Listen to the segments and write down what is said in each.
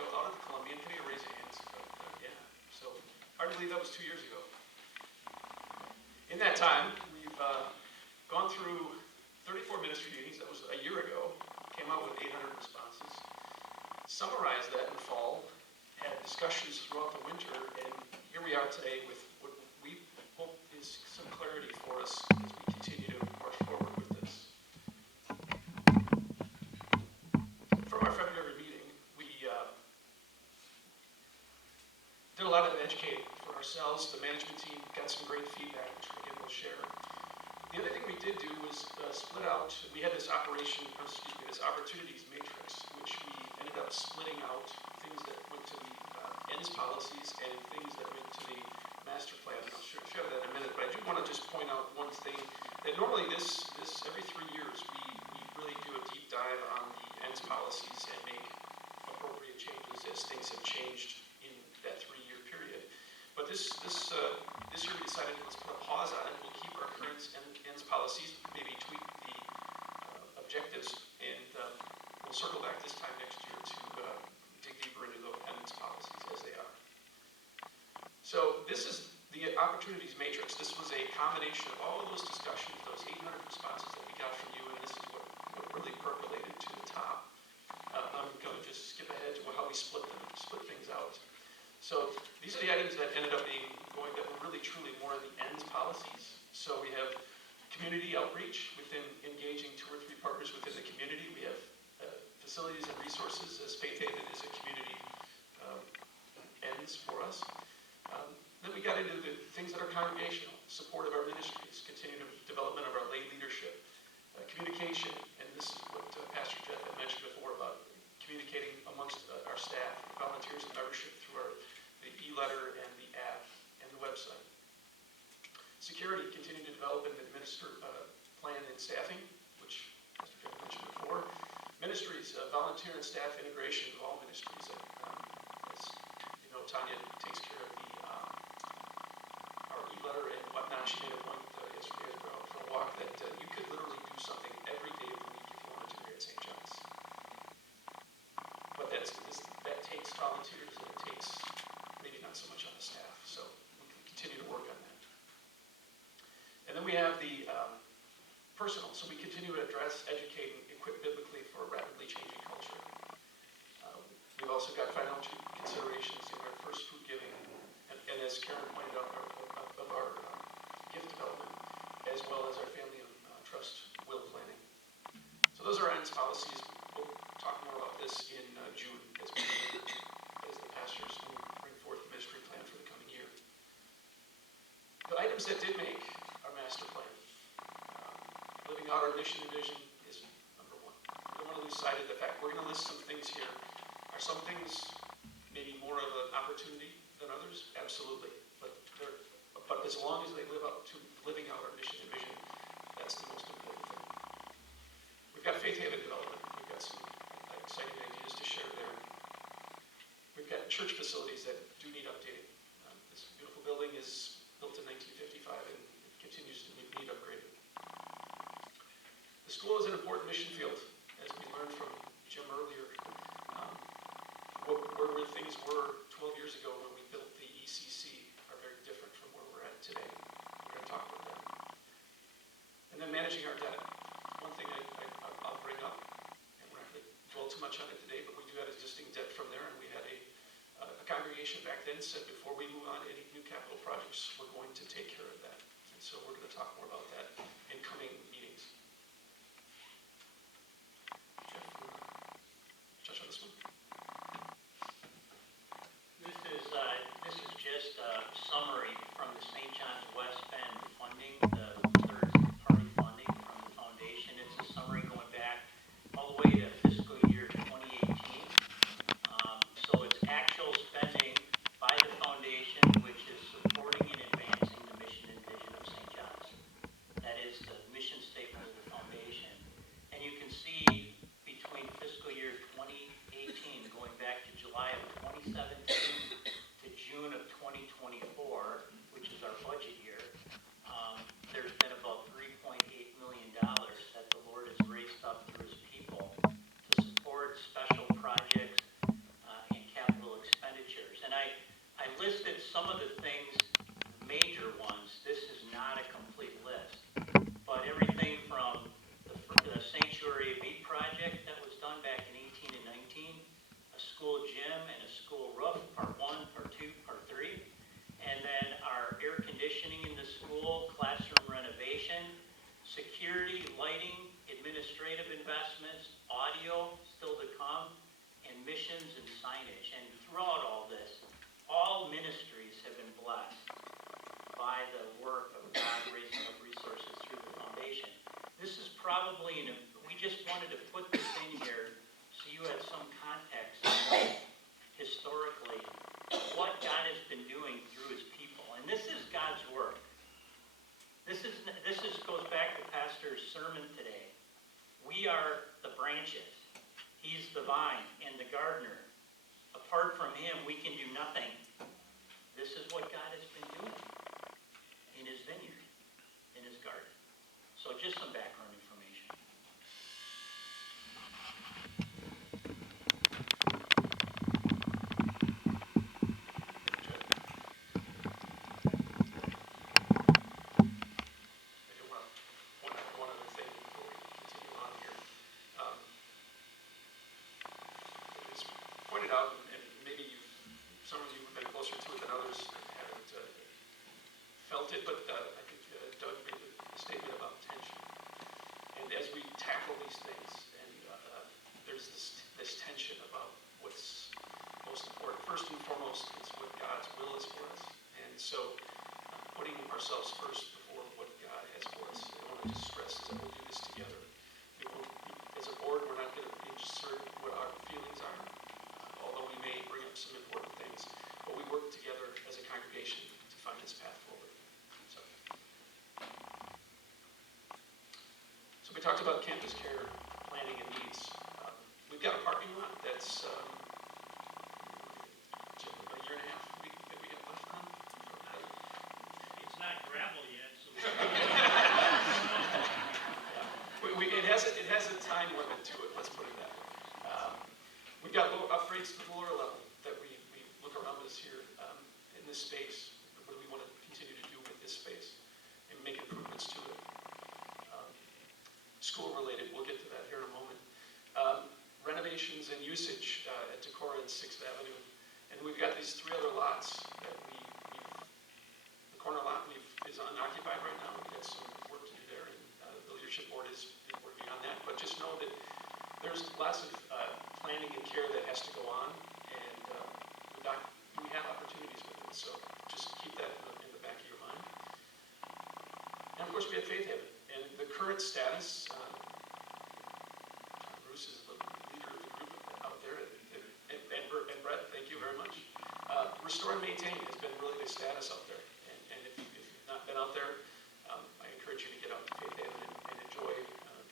ago out at the Columbian. Can you raise your hands? Yeah. So hard to believe that was 2 years ago. In that time, we've gone through 34 ministry meetings. That was a year ago. Came out with 800 responses. Summarized that in the fall. Had discussions throughout the winter, and here we are today with what we hope is some clarity for us as we continue to march forward with this. From our February meeting, we did a lot of educating for ourselves. The management team got some great feedback, which again we'll share. The other thing we did do was split out. We had this this opportunities matrix, which we ended up splitting out things that went to the ends policies and things that went to the master plan. And I'll share that in a minute, but I do want to just point out one thing, that normally this every 3 years we really do a deep dive on the ends policies and make appropriate changes as things have changed in that 3-year period. But this year we decided let's put a pause on it. We'll keep our current ends policies, maybe tweak the objectives, and we'll circle back this time next year to dig deeper into the ends policies as they are. So this is the opportunities matrix. This was a combination of all of those discussions, those 800 responses that we got from you, and this is what really percolated to the top. I'm going to just skip ahead to how we split things out. So these are the items that ended up that were really truly more of the ends policies. So we have community outreach within engaging 2 or 3 partners within the community. We have facilities and resources, as Faith Haven is a community ends for us. Then we got into the things that are congregational, support of our ministries, continued development of our lay leadership, communication, and this is what Pastor Jeff had mentioned before about communicating amongst our staff, volunteers, and membership through the e-letter and the app and the website. Security, continuing to develop and administer plan and staffing, which Pastor Jeff mentioned before. Ministries, volunteer and staff integration of all ministries. As you know, Tanya takes care of our e-letter and whatnot. She made a point yesterday for a walk that you could literally do something every day of the week if you wanted to here at St. John's. But that takes volunteers and it takes maybe not so much on the staff. So we can continue to work on that. And then we have the personal. So we continue to address, educate, and equip biblically for a rapidly changing culture. We've also got financial considerations in our first food giving, and as Karen pointed out, of our gift development, as well as our family trust will planning. So those are our ends policies. We'll talk more about this in June as the pastors will bring forth the ministry plan for the coming year. The items that did make our master plan. Living out our mission and vision is number 1. We don't want to lose sight of the fact we're going to list some things here. Are some things maybe more of an opportunity than others? Absolutely. But as long as they live up to living out our mission and vision, that's the most important thing. We've got Faith Haven development. We've got some exciting ideas to share there. We've got church facilities that do need updating. This beautiful building is built in 1955 and it continues to need upgrading. The school is an important mission field, as we learned from Jim earlier. Where things were 12 years ago when we built the ECC are very different from where we're at today. We're going to talk about that. And then managing our debt. One thing I'll bring up, and we're not going to dwell too much on it today, but we do have existing debt from there, and we had a congregation back then said before we move on to any new capital projects, we're going to take care of that. And so we're going to talk more about that in coming meetings. Jeff, you want to touch on this one? This is just a summary from the St. John's West Bend funding, the third-party funding from the foundation. It's a summary going back all the way to fiscal year 2018. So it's actual spending by the foundation, which is supporting and advancing the mission and vision of St. John's. probably, we just wanted to put this in here so you had some context historically what God has been doing through his people. And this is God's work. This goes back to Pastor's sermon today. We are the branches. He's the vine and the gardener. Apart from him, we can do nothing. This is what God has been doing in his vineyard, in his garden. So just some background information. One other thing before we continue on here. It was pointed out, and maybe some of you have been closer to it than others haven't felt it, but I think Doug made a statement about tension. And as we tackle these things, and there's this tension about what's most important. First and foremost, it's what God's will is for us. And so putting ourselves first before what God has for us. I want to just stress is that we'll do this together. As a board, we're not going to insert what our feelings are, although we may bring up some important things. But we work together as a congregation to find this path forward. So we talked about campus care, planning, and needs. We've got a parking lot that's a year and a half that we have left on. It's not gravel yet, so It has a time limit to it, let's put it that way. We've got upgrades to the lower level that we look around us here in this space. What do we want to continue to do with this space and make improvements to it? School related, we'll get to that here in a moment. Renovations and usage at Decorah and 6th Avenue. And we've got these 3 other lots that the corner lot is unoccupied right now. We've got some work to do there, and the leadership board is working on that. But just know that there's lots of planning and care that has to go on, and we have opportunities with it. So just keep that in the back of your mind. And of course, we have Faith Haven. And the current status, Bruce is the leader of the group out there, and Brett, thank you very much. Restore and maintain has been really the status out there. And if you've not been out there, I encourage you to get out to Faith Haven and enjoy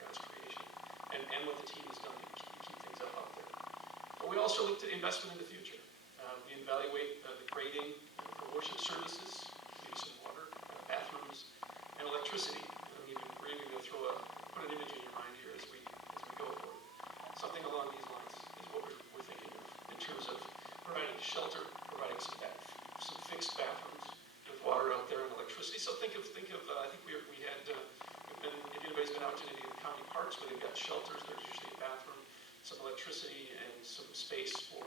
God's creation and what the team has done to keep things up out there. But we also look to investment in the future. We evaluate the grading for worship services, maybe some water, bathrooms, and electricity. We're even going to put an image in your mind here as we go forward. Something along these lines is what we're thinking of in terms of providing shelter, providing some fixed bathrooms with water out there and electricity. So think of I think if anybody's been out to any of the county parks where they've got shelters, there's usually a bathroom, some electricity, and some space for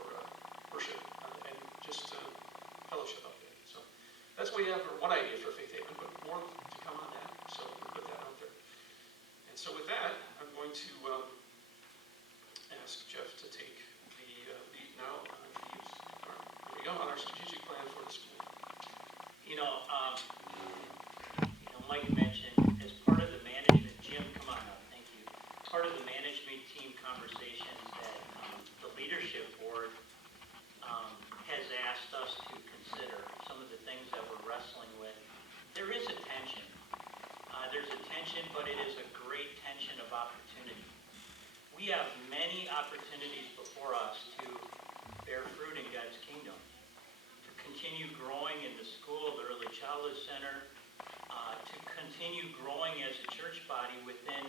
worship and just fellowship out there. So that's what we have for one idea for Faith Haven, but more to come on that. So we'll put that out there. And so with that, I'm going to ask Jeff to take the lead now on these. Here we go, on our strategic plan for the school. Mike mentioned, as part of the management, Jim, come on up, thank you. Part of the management team conversations that the leadership board has asked us to consider, some of the things that we're wrestling with. There is a tension. There's a tension, but it is a great tension of opportunity. We have many opportunities before us to bear fruit in God's kingdom, to continue growing in the school, the early childhood center, to continue growing as a church body within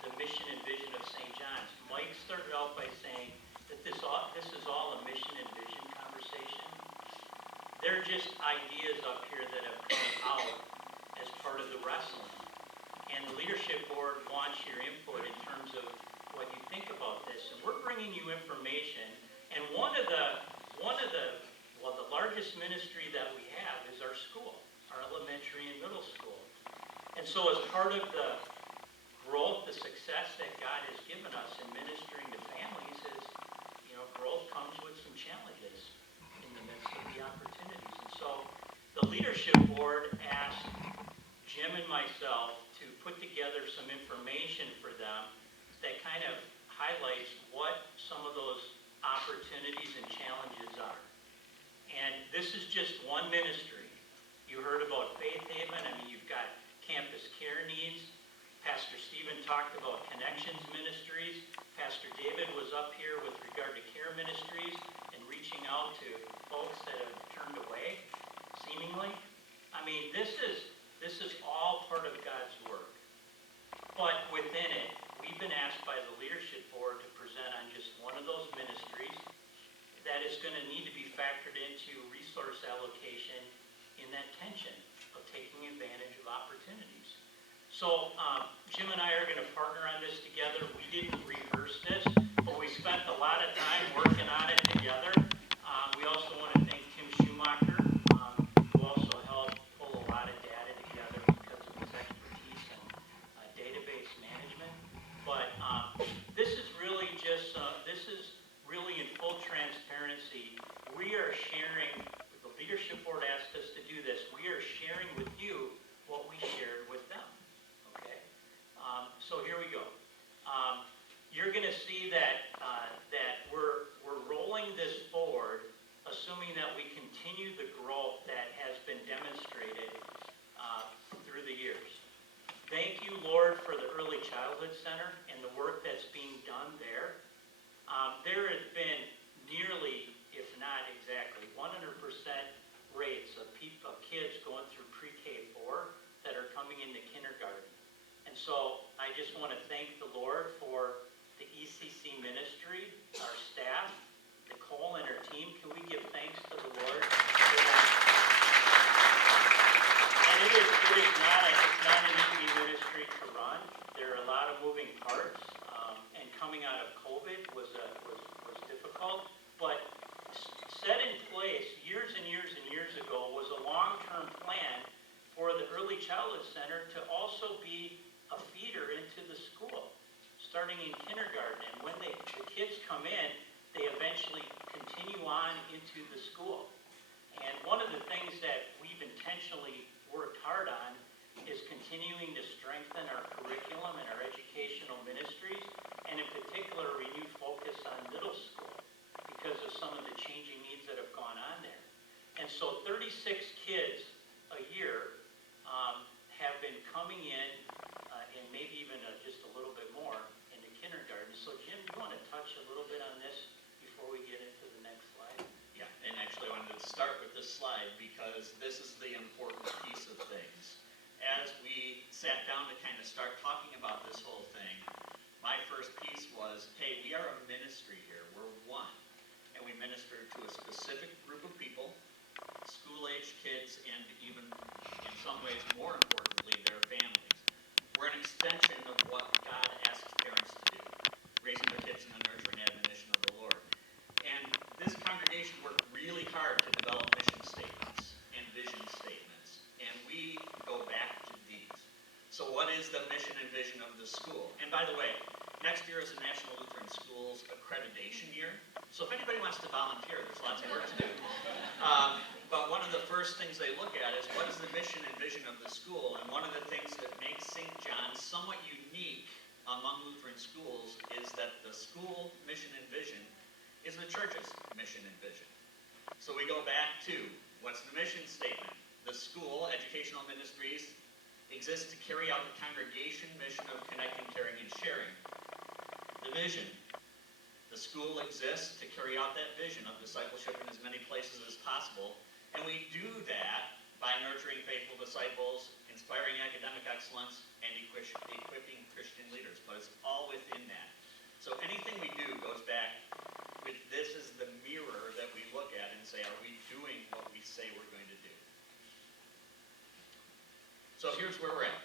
the mission and vision of St. John's. Mike started out by saying that this is all a mission and vision conversation. They're just ideas up here that have come out as part of the wrestling. And the leadership board wants your input in terms of what you think about this. And we're bringing you information. And the largest ministry that we have is our school, our elementary and middle school. And so as part of the growth, the success that God has given us in ministering to families is, growth comes with some challenges in the midst of the opportunities. And so the leadership board asked Jim and myself to put together some information for them that kind of highlights what some of those opportunities and challenges are. And this is just one ministry. You heard about Faith Haven. I mean, you've got campus care needs. Pastor Stephen talked about Connections Ministries. Pastor David was up here with regard to care ministries and reaching out to folks that have turned away, seemingly. I mean, this is all part of God's work. But within it, we've been asked by the leadership board to present on just one of those ministries that is going to need to be factored into resource allocation in that tension of taking advantage of opportunities. So Jim and I are going to partner on this together. We didn't rehearse this, but we spent a lot of time working on it together. We also want to thank Tim Schumacher, who also helped pull a lot of data together because of his expertise in database management. But this is really just, this is really in full transparency. We are sharing, the leadership board asked us to do this, we are sharing with you what we shared with them. So here we go. You're going to see that we're rolling this forward, assuming that we continue the growth that has been demonstrated through the years. Thank you, Lord, for the Early Childhood Center and the work that's being done there. There has been nearly, if not exactly, 100% rates of kids going through pre-K4 that are coming into kindergarten. And so I just want to thank the Lord for the ECC ministry, our staff, Nicole and her team. Can we give thanks to the Lord for that? And it's not an easy ministry to run. There are a lot of moving parts, and coming out of COVID was difficult. But set in place years and years and years ago was a long-term plan for the Early Childhood Center to also be a feeder into the school, starting in kindergarten. And when the kids come in, they eventually continue on into the school. And one of the things that we've intentionally worked hard on is continuing to strengthen our curriculum and our educational ministries, and in particular, a renewed focus on middle school because of some of the changing needs that have gone on there. And so 36 kids a year have been coming in, and maybe even just a little bit more into kindergarten. So Jim, do you want to touch a little bit on this before we get into the next slide? Yeah, and actually I wanted to start with this slide because this is the important piece of things. As we sat down to kind of start talking about this whole thing, my first piece was, hey, we are a ministry here. We're one. And we minister to a specific group of people, school-age kids, and even in some ways more importantly, their families. We're an extension of what God asks parents to do, raising their kids in the nurture and admonition of the Lord. And this congregation worked really hard to develop mission statements and vision statements, and we go back to these. So what is the mission and vision of the school? And by the way, next year is the National Lutheran Schools Accreditation Year, so if anybody wants to volunteer, there's lots of work to do. But one of the first things they look at is what is the mission and vision of the school, and one of the things that makes St. John's somewhat unique among Lutheran schools is that the school mission and vision is the church's mission and vision. So we go back to, what's the mission statement? The school, educational ministries, exists to carry out the congregation mission of connecting, caring, and sharing. The vision. The school exists to carry out that vision of discipleship in as many places as possible. And we do that by nurturing faithful disciples, inspiring academic excellence, and equipping Christian leaders. But it's all within that. So anything we do goes back with this as the mirror that we look at and say, are we doing what we say we're going to do? So here's where we're at.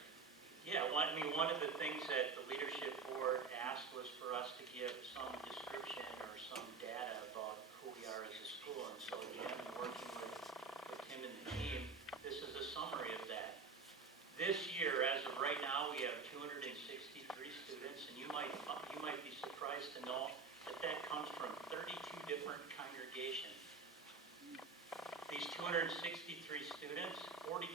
Yeah, one of the things that the leadership board asked was for us to give some description or some data about who we are as a school. And so again, working with Tim and the team, this is a summary of that. This year, as of right now, we have 263 students, and you might be surprised to know that comes from 32 different congregations. These 263 students, 4% 40%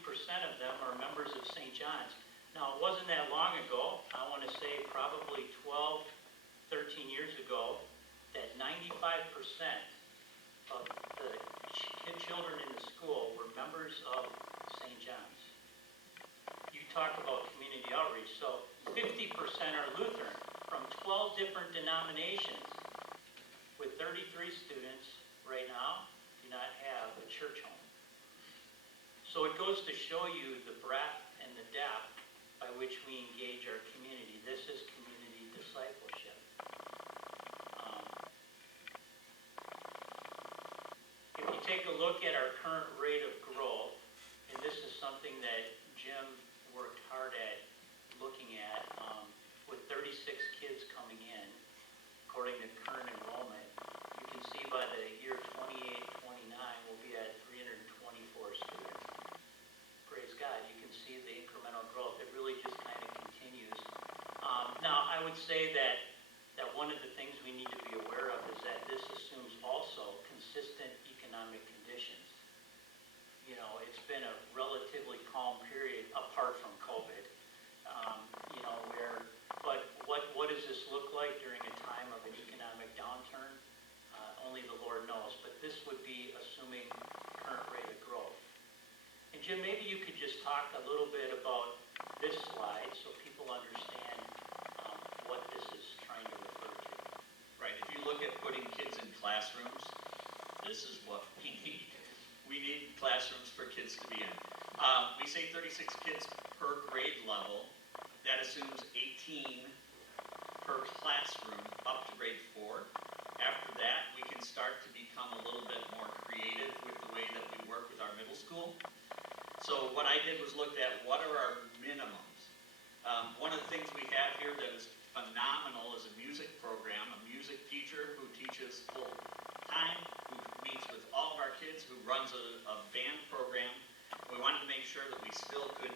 of them are members of St. John's. Now, it wasn't that long ago, I want to say probably 12, 13 years ago, that 95% of the children in the school were members of St. John's. You talk about community outreach, so 50% are Lutheran from 12 different denominations, with 33 students right now do not have a church home. So it goes to show you the breadth and the depth by which we engage our community. This is community discipleship. If you take a look at our current rate of growth, and this is something that Jim worked hard at looking at, with 36 kids coming in, according to current enrollment, you can see by the year 28, 29, we'll be at 324 students. Praise God, you can see the incremental growth. It really just kind of continues. Now, I would say that one of the things we need to be aware of is that this assumes also consistent economic conditions. You know, it's been a relatively calm period apart from COVID. But what does this look like during a time of an economic downturn? Only the Lord knows. But this would be assuming current rate of growth. And Jim, maybe you could just talk a little bit about this slide so people understand what this is trying to refer to. Right, if you look at putting kids in classrooms, this is what we need. We need classrooms for kids to be in. We say 36 kids per grade level. That assumes 18 per classroom up to grade 4. After that, we can start to become a little bit more creative with the way that we work with our middle school. So what I did was looked at what are our minimums. One of the things we have here that is phenomenal is a music program, a music teacher who teaches full time, who meets with all of our kids, who runs a band program. We wanted to make sure that we still could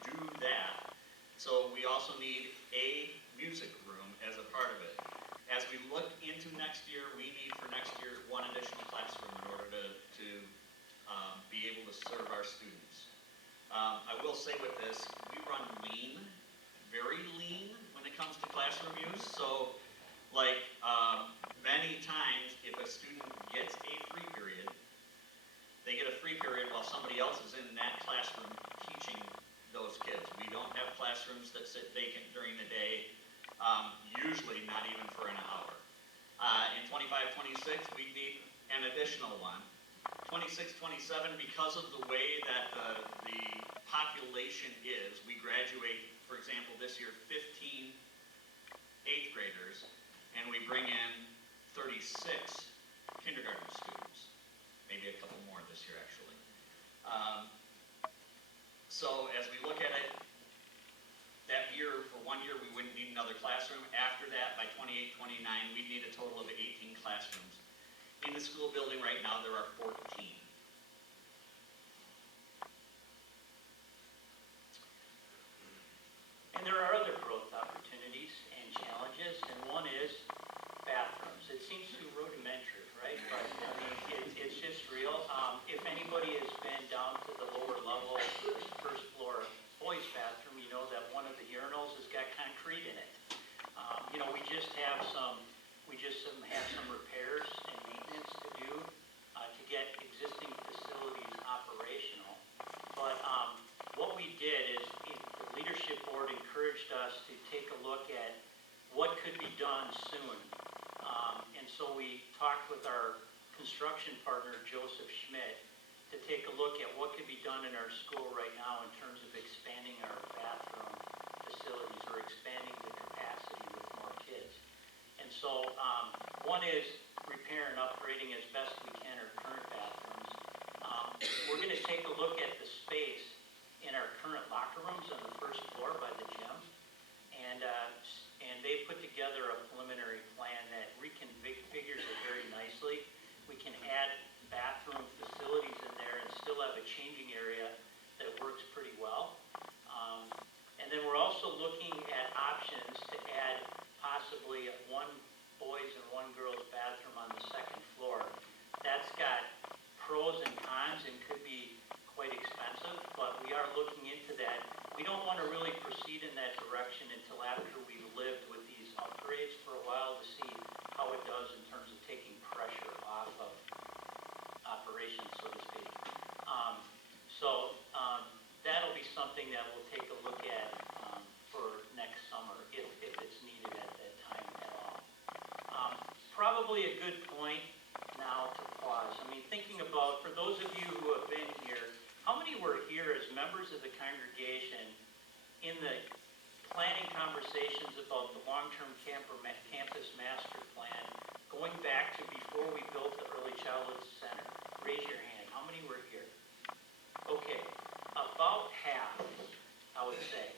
do that. So we also need a music room as a part of it. As we look into next year, we need for next year one additional classroom in order to be able to serve our students. I will say with this, we run lean, very lean when it comes to classroom use. So like many times if a student gets a free period, they get a free period while somebody else is in that classroom teaching those kids. We don't have classrooms that sit vacant during the day, usually not even for an hour. In 25-26, we need an additional one. 26-27, because of the way that the population is, we graduate, for example, this year 15 8th graders, and we bring in 36 kindergarten students. Maybe a couple more this year, actually. So as we look at it, that year, for 1 year, we wouldn't need another classroom. After that, by 28-29, we'd need a total of 18 classrooms. In the school building right now, there are 14. And there are other growth opportunities and challenges, and one is bathrooms. It seems too rudimentary, right? But I mean, it's just real. If anybody has been down to the lower level, the first floor boys' bathroom, you know that one of the urinals has got concrete in it. We just have some repairs and maintenance to do to get existing facilities operational. But what we did is the leadership board encouraged us to take a look at what could be done soon. And so we talked with our construction partner, Joseph Schmidt, to take a look at what could be done in our school right now in terms of expanding our bathroom facilities or expanding the capacity with more kids. And so one is repair and upgrading as best we can our current bathrooms. We're going to take a look at the space in our current locker rooms on the first floor by the gym. And they put together a preliminary plan that reconfigures it very nicely. We can add bathroom facilities in there and still have a changing area that works pretty well. And then we're also looking at options to add possibly one boys and one girls bathroom on the second floor. That's got pros and cons and could be quite expensive. direction until after we've lived with these upgrades for a while to see how it does in terms of taking pressure off of operations, so to speak. That'll be something that we'll take a look at for next summer if it's needed at that time at all. Probably a good point now to pause. I mean, thinking about, for those of you who have been here, how many were here as members of the congregation in the planning conversations about the long-term campus master plan going back to before we built the early childhood center? Raise your hand. How many were here? Okay, about half, I would say,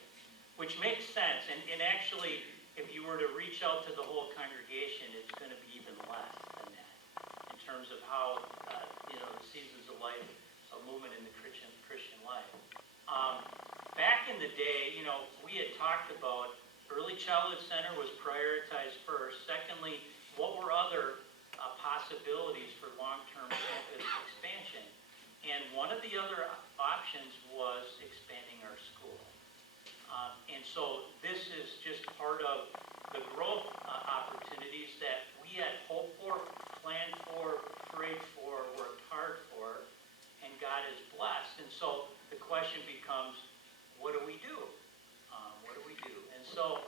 which makes sense. And actually, if you were to reach out to the whole congregation, it's going to be even less than that in terms of how, the seasons of life, a movement in the Christian life. Back in the day, we had talked about early childhood center was prioritized first. Secondly, what were other possibilities for long-term campus expansion? And one of the other options was expanding our school. And so this is just part of the growth opportunities that we had hoped for, planned for, prayed for, worked hard for, and God has blessed. And so the question becomes, what do we do? What do we do? And so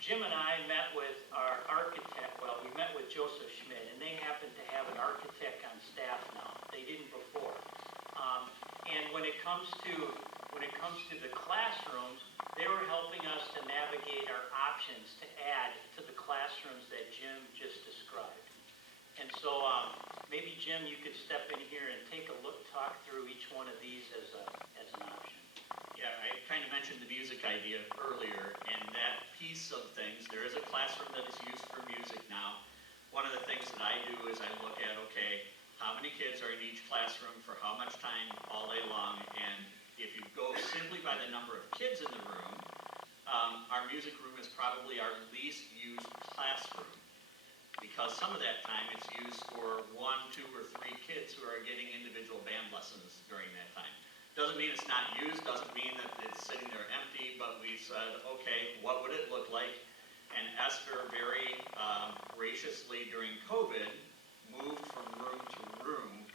Jim and I met with our architect. Well, we met with Joseph Schmidt, and they happen to have an architect on staff now. They didn't before. And when it comes to the classrooms, they were helping us to navigate our options to add to the classrooms that Jim just described. And so maybe Jim, you could step in here and take a look, talk through each one of these as an option. Yeah, I kind of mentioned the music idea earlier, and that piece of things, there is a classroom that is used for music now. One of the things that I do is I look at, okay, how many kids are in each classroom for how much time all day long, and if you go simply by the number of kids in the room, our music room is probably our least used classroom, because some of that time it's used for 1, 2, or 3 kids who are getting individual band lessons during that time. Doesn't mean it's not used, doesn't mean that it's sitting there empty, but we said, okay, what would it look like? And Esther very graciously during COVID moved from room to room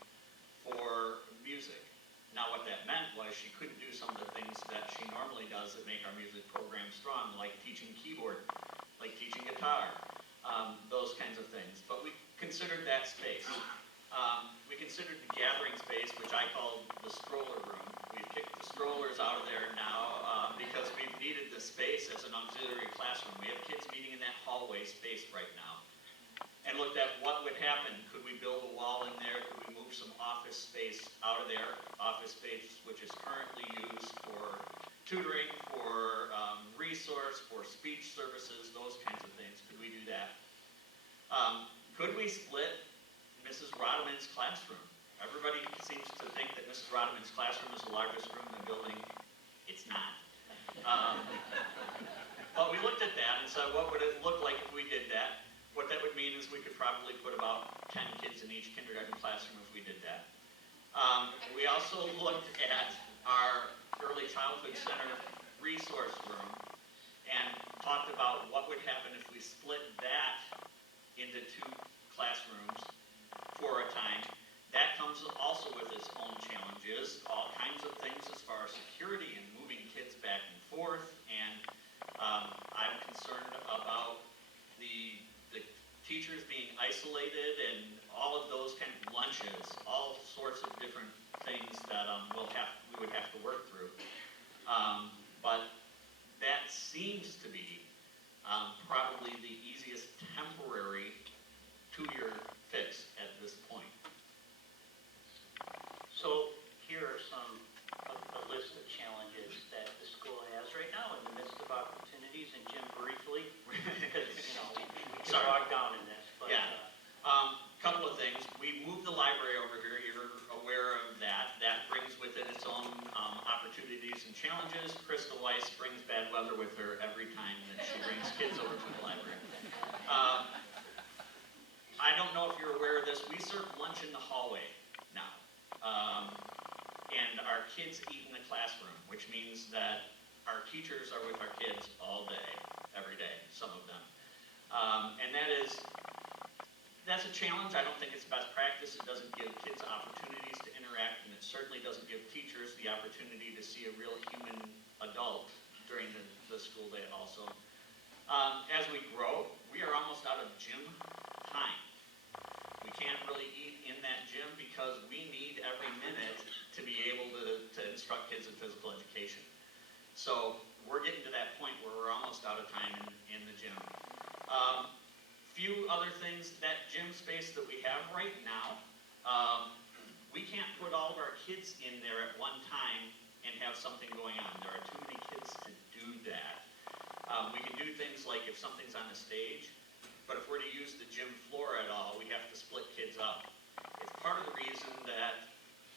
for music. Now what that meant was she couldn't do some of the things that she normally does that make our music program strong, like teaching keyboard, like teaching guitar, those kinds of things. But we considered that space. We considered the gathering space, which I call the stroller room. We've kicked the strollers out of there now because we've needed the space as an auxiliary classroom. We have kids meeting in that hallway space right now. And looked at what would happen. Could we build a wall in there? Could we move some office space out of there? Office space which is currently used for tutoring, for resource, for speech services, those kinds of things. Could we do that? Could we split Mrs. Rodman's classroom? Everybody seems to think that Mrs. Rodman's classroom is the largest room in the building. It's not. But we looked at that and said, what would it look like if we did that? What that would mean is we could probably put about 10 kids in each kindergarten classroom if we did that. We also looked at our early childhood center resource room and talked about what would happen if we split that into 2 classrooms for a time. That comes also with its own challenges, all kinds of things as far as security and moving kids back and forth. And I'm concerned about the teachers being isolated and all of those kind of lunches, all sorts of different things that we would have to work through. But that seems to be probably the easiest temporary 2-year fix at this point. So here are a list of challenges that the school has right now in the midst of opportunities, and Jim briefly, because we can log down in this. But, yeah. Couple of things. We moved the library over here. You're aware of that. That brings with it its own opportunities and challenges. Crystal Weiss brings bad weather with her every time that she brings kids over to the library. I don't know if you're aware of this. We serve lunch in the hallway now. And our kids eat in the classroom, which means that our teachers are with our kids all day, every day, some of them. And that's a challenge. I don't think it's best practice. It doesn't give kids opportunities to interact, and it certainly doesn't give teachers the opportunity to see a real human adult during the school day also. As we grow, we are almost out of gym time. We can't really eat in that gym because we need every minute to be able to instruct kids in physical education. So we're getting to that point where we're almost out of time in the gym. Few other things, that gym space that we have right now, we can't put all of our kids in there at one time and have something going on. There are too many kids to do that. We can do things like if something's on the stage, but if we're to use the gym floor at all, we have to split kids up. It's part of the reason that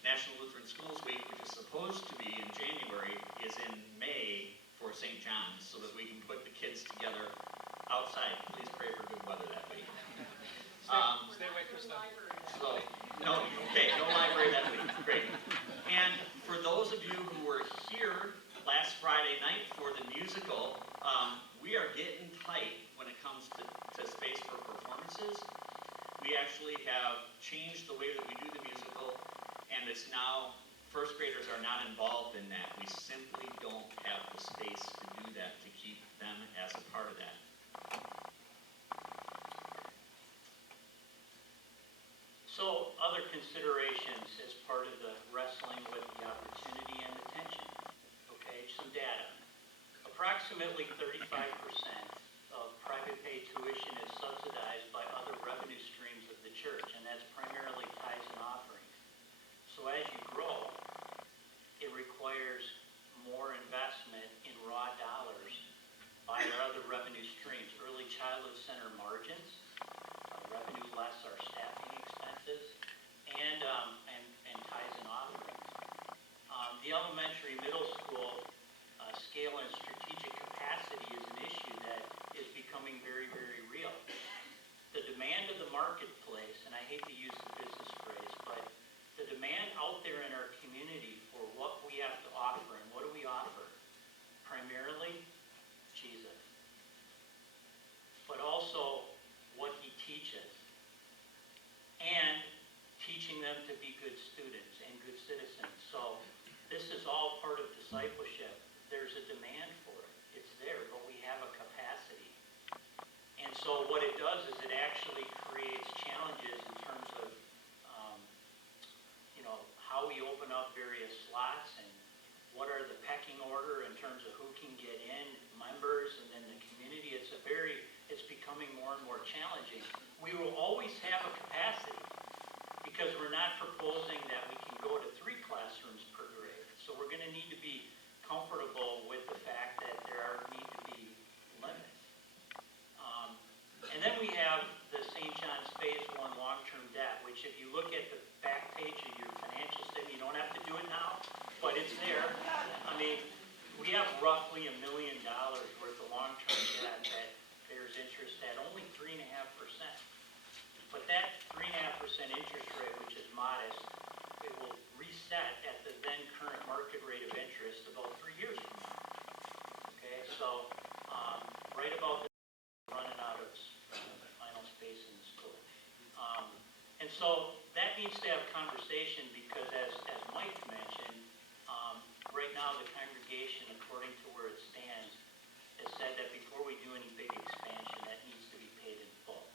National Lutheran Schools Week, which is supposed to be in January, is in May for St. John's, so that we can put the kids together outside. Please pray for good weather that week. Stay away, Krista. So, no library that week. Great. And for those of you who were here last Friday night for the musical, we are getting tight when it comes to space for performances. We actually have changed the way that we do the musical, and it's now, first graders are not involved in that. We simply don't have the space to do that, to keep them as a part of that. So other considerations as part of the wrestling with the opportunity and attention. Okay, some data. Approximately 35% of private pay tuition is subsidized by other revenue streams of the church, and that's primarily tithes and offerings. So as you grow, it requires more investment in raw dollars by our other revenue streams. Early childhood center margins, revenue less our staffing expenses, and tithes and offerings. The elementary middle school scale and strategic capacity is an issue that is becoming very, very real. The demand of the marketplace, and I hate to use the business phrase, but the demand out there in our community for what we have to offer, and what do we offer? Primarily, Jesus. But also what he teaches. And teaching them to be good students and good citizens. So this is all part of discipleship. There's a demand for it. It's there, but we have a capacity. And so what it does is it actually creates challenges in terms of, how we open up various slots and what are the pecking order in terms of who can get in, members, and then the community. It's becoming more and more challenging. We will always have a capacity because we're not proposing that we can go to 3 classrooms per grade. So we're going to need to be comfortable with the fact that there need to be limits. And then we have the St. John's Phase 1 long-term debt, which if you look at the back page of your financial statement, you don't have to do it now, but it's there. I mean, we have roughly $1 million worth of long-term debt that bears interest at only 3.5%. But that 3.5% interest rate, which is modest, it will reset at the then current market rate of interest about 3 years from now. Okay, so right about running out of final space in the school. And so that needs to have conversation because as Mike mentioned, right now the congregation, according to where it stands, has said that before we do any big expansion, that needs to be paid in full.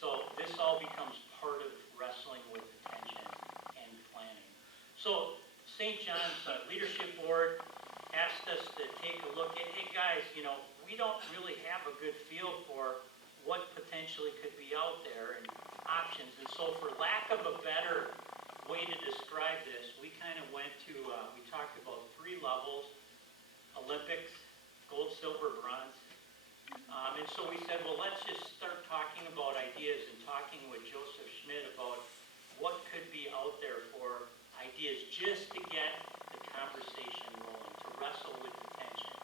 So this all becomes part of wrestling with attention and planning. So St. John's Leadership Board asked us to take a look at, hey guys, we don't really have a good feel for what potentially could be out there and options. And so for lack of a better way to describe this, we kind of went to, we talked about 3 levels: Olympics, gold, silver, bronze. And so we said, well, let's just start talking about ideas and talking with Joseph Schmidt about what could be out there for ideas just to get the conversation rolling, to wrestle with the tension.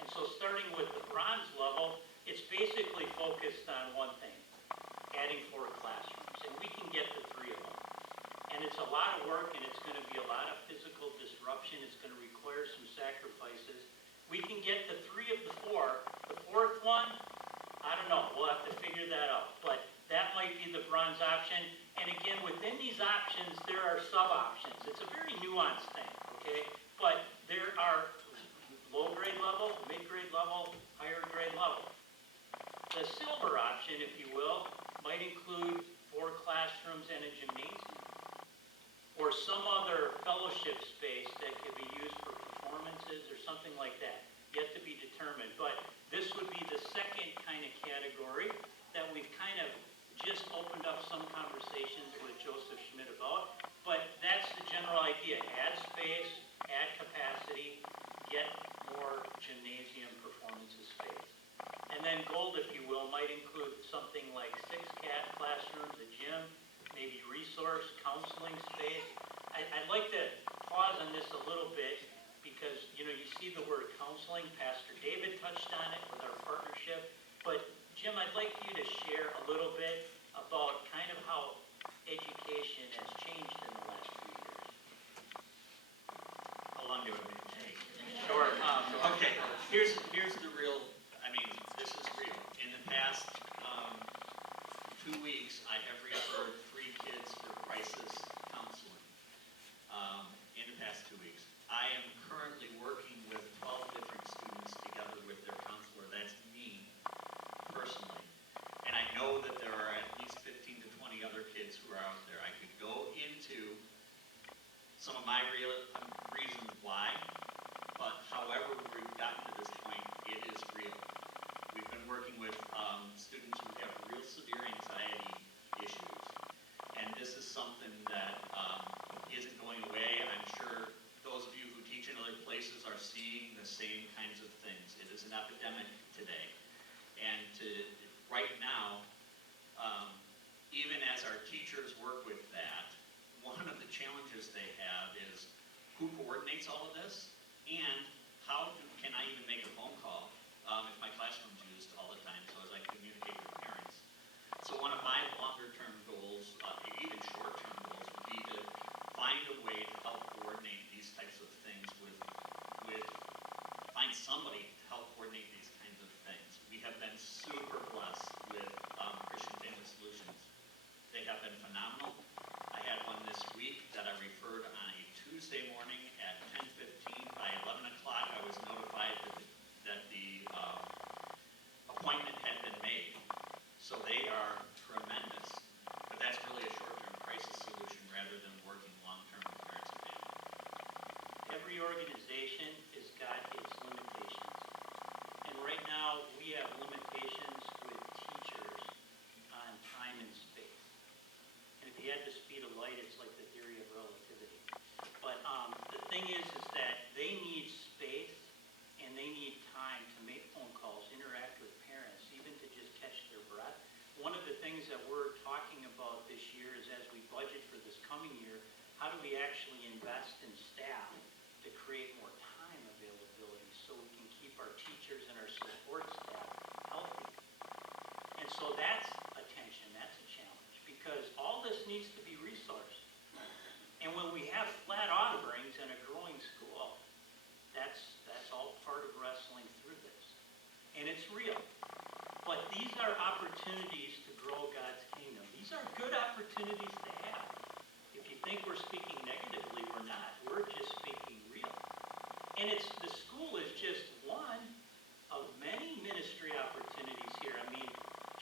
And so starting with the bronze level, it's basically focused on one thing: adding 4 classrooms. And we can get to 3 of them. And it's a lot of work, and it's going to be a lot of physical disruption. It's going to require some sacrifices. We can get to 3 of the 4. The 4th one, I don't know, we'll have to figure that out. But that might be the bronze option. And again, within these options, there are sub-options. It's a very nuanced thing, okay? But there are low grade level, mid-grade level, higher grade level. The silver option, if you will, might include 4 classrooms and a gymnasium, or some other fellowship space that could be used for performances or something like that. Yet to be determined. But this would be the second kind of category that we've kind of just opened up some conversations with Joseph Schmidt about. But that's the general idea. Add space, add capacity, get more gymnasium performances space. And then gold, if you will, might include something like 6 classrooms, a gym, maybe resource, counseling space. I'd like to pause on this a little bit because, you know, you see the word counseling. Pastor David touched on it with our partnership. But Jim, I'd like you to share a little bit about kind of how education has changed in the last few years. How long do it take? Sure. Okay, here's the real, I mean, this is real. In the past 2 weeks, I have referred 3 kids for crisis counseling. In the past 2 weeks. I am currently working with 12 different students together with their counselor. That's me, personally. And I know that there are at least 15 to 20 other kids who are out there. I could go into some of my real reasons why, but however we've gotten to this point, it is real. We've been working with students who have real severe anxiety issues. And this is something that isn't going away. I'm sure those of you who teach in other places are seeing the same kinds of things. It is an epidemic today. And right now, even as our teachers work with that, one of the challenges they have is who coordinates all of this, and how can I even make a phone call if my classroom's used all the time, so as I communicate with parents. So one of my longer-term goals, even short-term goals, would be to find a way to help coordinate these types of things find somebody to help coordinate these kinds of things. We have been super blessed with Christian Family Solutions. They have been phenomenal. I had one this week that I referred on a Tuesday morning at 10:15. By 11 o'clock, I was notified that the appointment had been made. So they are tremendous. But that's really a short-term crisis solution rather than working long-term with parents and families. Every organization has got its limitations. And right now, we have limitations with teachers on time and space. And if you had the speed of light, it's like the theory of relativity. But the thing is that they need space and they need time to make phone calls, interact with parents, even to just catch their breath. One of the things that we're talking about this year is, as we budget for this coming year, how do we actually invest in staff to create more time availability so we can keep our teachers and our support staff healthy. And so that's a tension, that's a challenge, because all this needs to be resourced. And when we have flat offerings in a growing school, that's all part of wrestling through this. And it's real. But these are opportunities to grow God's kingdom. These are good opportunities to have. If you think we're speaking negatively, we're not. We're just speaking real. And the school is just one of many ministry opportunities here. I mean,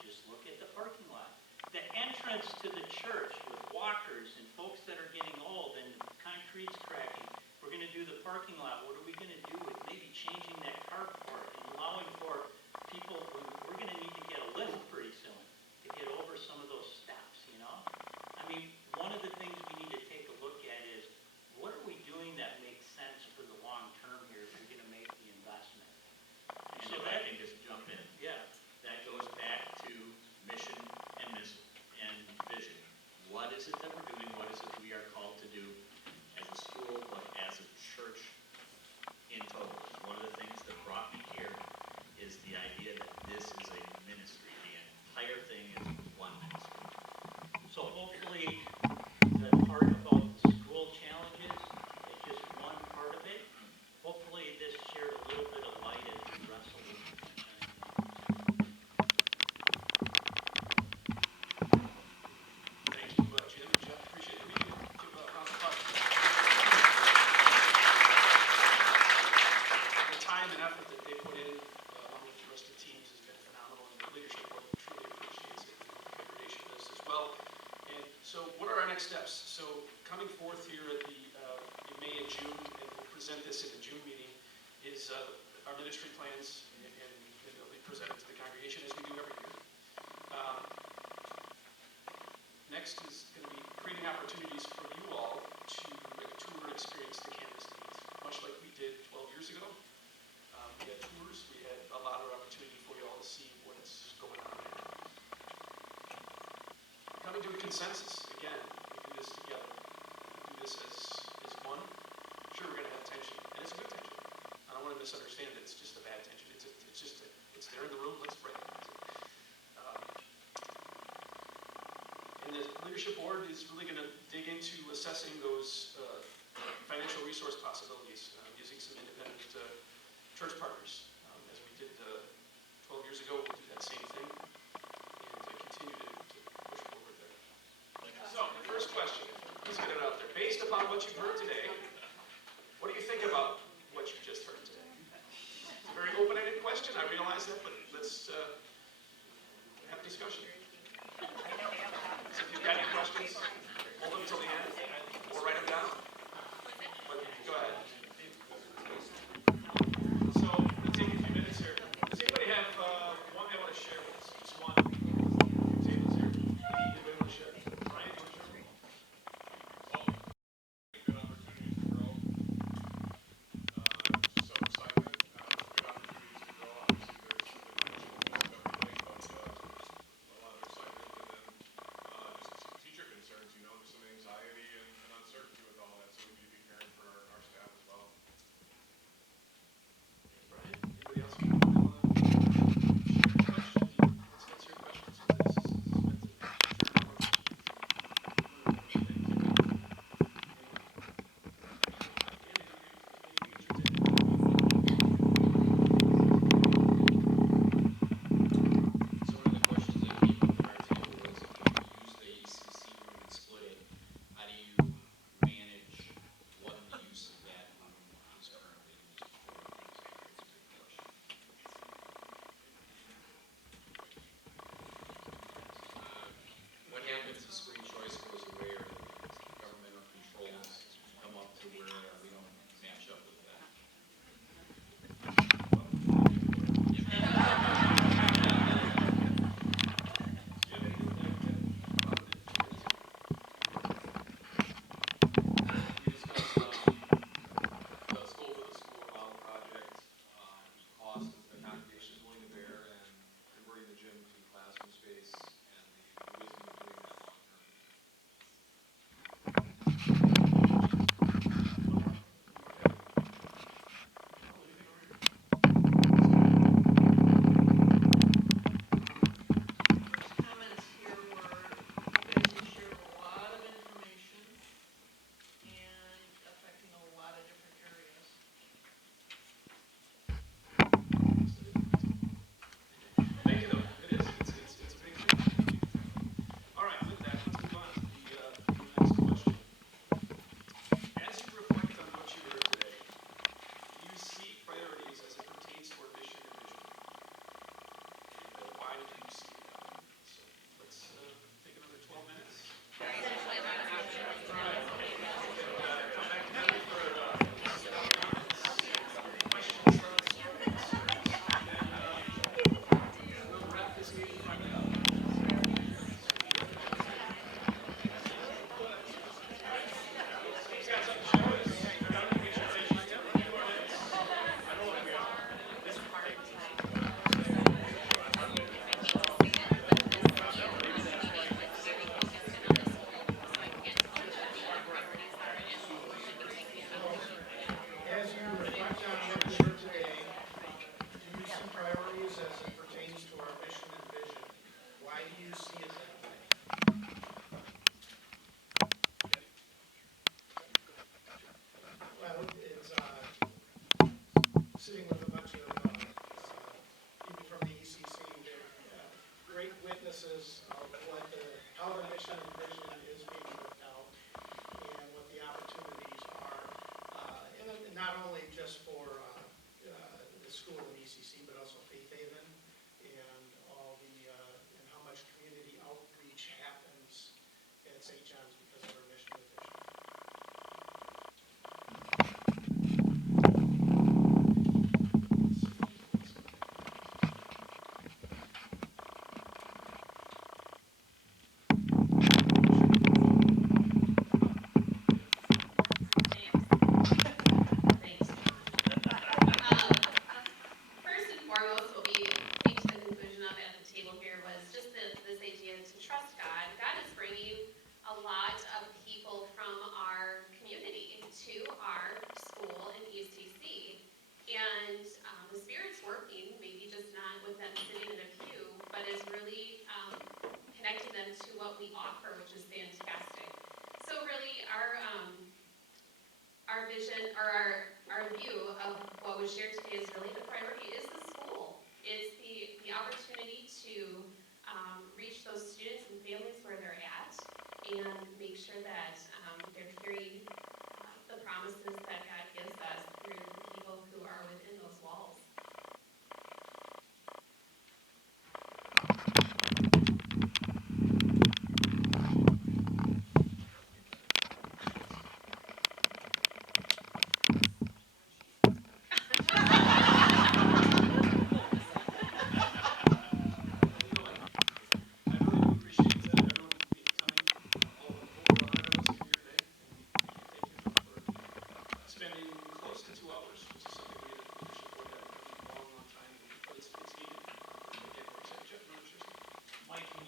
just look at the parking lot. The entrance to the church with walkers and folks that are getting old and concrete's cracking. We're going to do the parking lot. What are we going to do with maybe changing that carport and allowing for people? We're going to need to get a lift pretty soon to get over some of those steps, you know? I mean, one of the things we need to take a look at is, what are we doing that makes sense for the long term here if we're going to they put in, along with the rest of the teams, has been phenomenal, and the leadership board truly appreciates it. The congregation does as well. And so what are our next steps? So coming forth here at the in May and June, and we'll present this in the June meeting, is our ministry plans, and they'll be presented to the congregation as we do every year. Next is going to be creating opportunities for you all to tour and experience the campus needs, much like we did 12 years ago. We had tours, we had a lot of opportunity for you all to see what's going on there. Coming to a consensus, again, we do this together. We do this as one. Sure, we're going to have tension, and it's a good tension. I don't want to misunderstand that it's just a bad tension. It's there in the room, let's recognize it. And the leadership board is really going to dig into assessing those financial resource possibilities, using some independent church partners. As we did 12 years ago, we'll do that same thing and continue to push forward there. So, the first question, let's get it out there. Based upon what you've heard today, what do you think about what you just heard today? It's a very open-ended question, I realize that, but let's have a discussion. So if you've got any questions, hold them until the end, or write them down. But go ahead. So we'll take a few minutes here. Does anybody have one they want to share with us? Just one. Tables here. Anybody want to share? Brian, you want to share? Well, good opportunities to grow. Just so excitement. Good opportunities to grow. Obviously, there's everything, but there's a lot of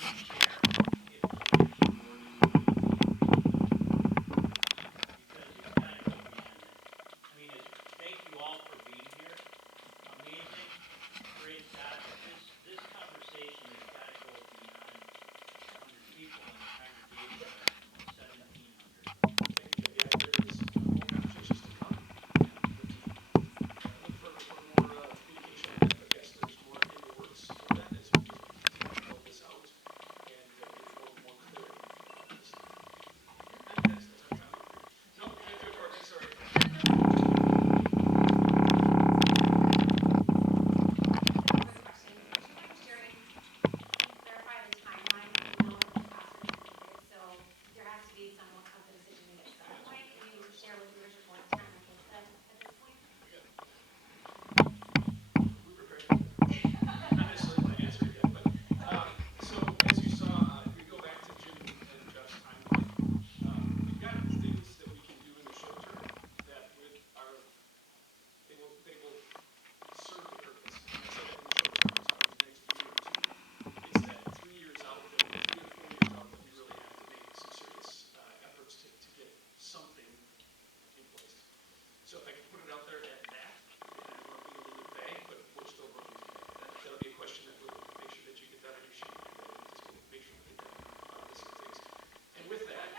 share if the board is ready to because it's got to go beyond that. I mean, thank you all for being here. Amazing, great job. This conversation has got to go beyond 100 people in a congregation of 1,700. Thank you, Jeff. Yeah, there is more conversations to come. Look for more communication on that, but yes, there's more in the works for that as we continue to build this out and get more clarity on this. Yes, that's our time. No, you can't do it, Courtney, sorry. Quick question. Would you mind sharing, clarify the timeline? I know it's after the period, so there has to be some of the decision to get started. Can you share with your board timeline is set at this point? We prepared. Not necessarily my answer yet, but, so as you saw, if we go back to Jim and Jeff's timeline, we've got things that we can do in the short term that they will serve the purpose. And I said that in the short term, as far as the next year or two. It's that 3 years out, that 3 to 4 years out, that we really have to make some serious efforts to get something in place. So if I can put it out there at that, and I don't want to be a little vague, but we're still working today. That'll be a question that we'll make sure that you get that on your sheet, and just to make sure that we can list of things. And with that,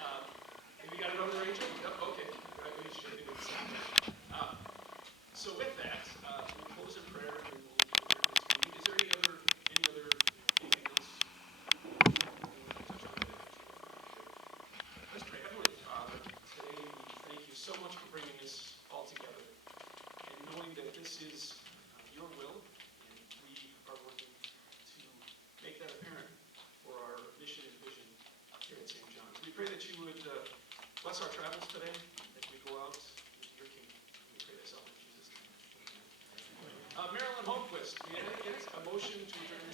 have you got it over, Rachel? Yep, okay. Congratulations. So with that, we'll close in prayer and we'll adjourn this meeting. Is there anything else you want to touch on today? Let's pray. Heavenly Father, today we thank you so much for bringing us all together and knowing that this is your will and we are working to make that apparent for our mission and vision here at St. John's. We pray that you would bless our travels today as we go out into your kingdom. We pray this all in Jesus' name. Marilyn Holmquist, we had a motion to adjourn